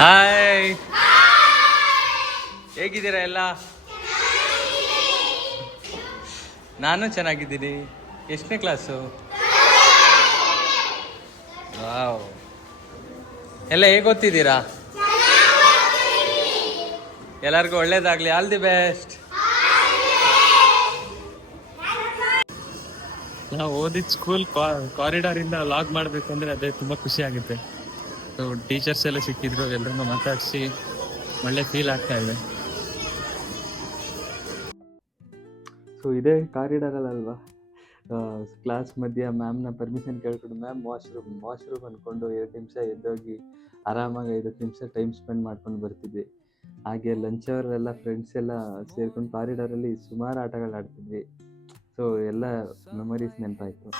Hi, ಹೇಗಿದ್ದೀರಾ ಎಲ್ಲ? ನಾನು ಚೆನ್ನಾಗಿದ್ದೀನಿ. ಎಷ್ಟನೇ ಕ್ಲಾಸು? ವಾವ್, ಎಲ್ಲ ಹೇಗೆ ಓದ್ತಿದ್ದೀರಾ? ಎಲ್ಲರಿಗೂ ಒಳ್ಳೇದಾಗಲಿ. All the best. ನಾವು ಓದಿದ ಸ್ಕೂಲ್ ಕಾರಿಡಾರಿಂದ ಲಾಗ್ ಮಾಡಬೇಕು ಅಂದರೆ ಅದೇ ತುಂಬ ಖುಷಿ ಆಗುತ್ತೆ. ಸೊ ಟೀಚರ್ಸ್ ಎಲ್ಲ ಸಿಕ್ಕಿದ್ರು, ಎಲ್ಲರನ್ನು ಮಾತಾಡಿಸಿ ಒಳ್ಳೆ ಫೀಲ್ ಆಗ್ತಾ ಇದೆ. ಸೊ ಇದೇ ಕಾರಿಡಾರಲ್ವಾ ಕ್ಲಾಸ್ ಮಧ್ಯ ಮ್ಯಾಮ್ನ ಪರ್ಮಿಷನ್ ಕೇಳ್ಕೊಂಡು ಮ್ಯಾಮ್ ವಾಶ್ರೂಮ್ ಅಂದ್ಕೊಂಡು 2 ನಿಮಿಷ ಎದ್ದೋಗಿ ಆರಾಮಾಗಿ 5 ನಿಮಿಷ ಟೈಮ್ ಸ್ಪೆಂಡ್ ಮಾಡ್ಕೊಂಡು ಬರ್ತಿದ್ವಿ. ಹಾಗೆ ಲಂಚ್ ಅವರೆಲ್ಲ ಫ್ರೆಂಡ್ಸ್ ಎಲ್ಲ ಸೇರ್ಕೊಂಡು ಕಾರಿಡಾರಲ್ಲಿ ಸುಮಾರು ಆಟಗಳು ಆಡ್ತಿದ್ವಿ. ಸೊ ಎಲ್ಲ ಮೆಮೊರೀಸ್ ನೆನಪಾಯಿತು.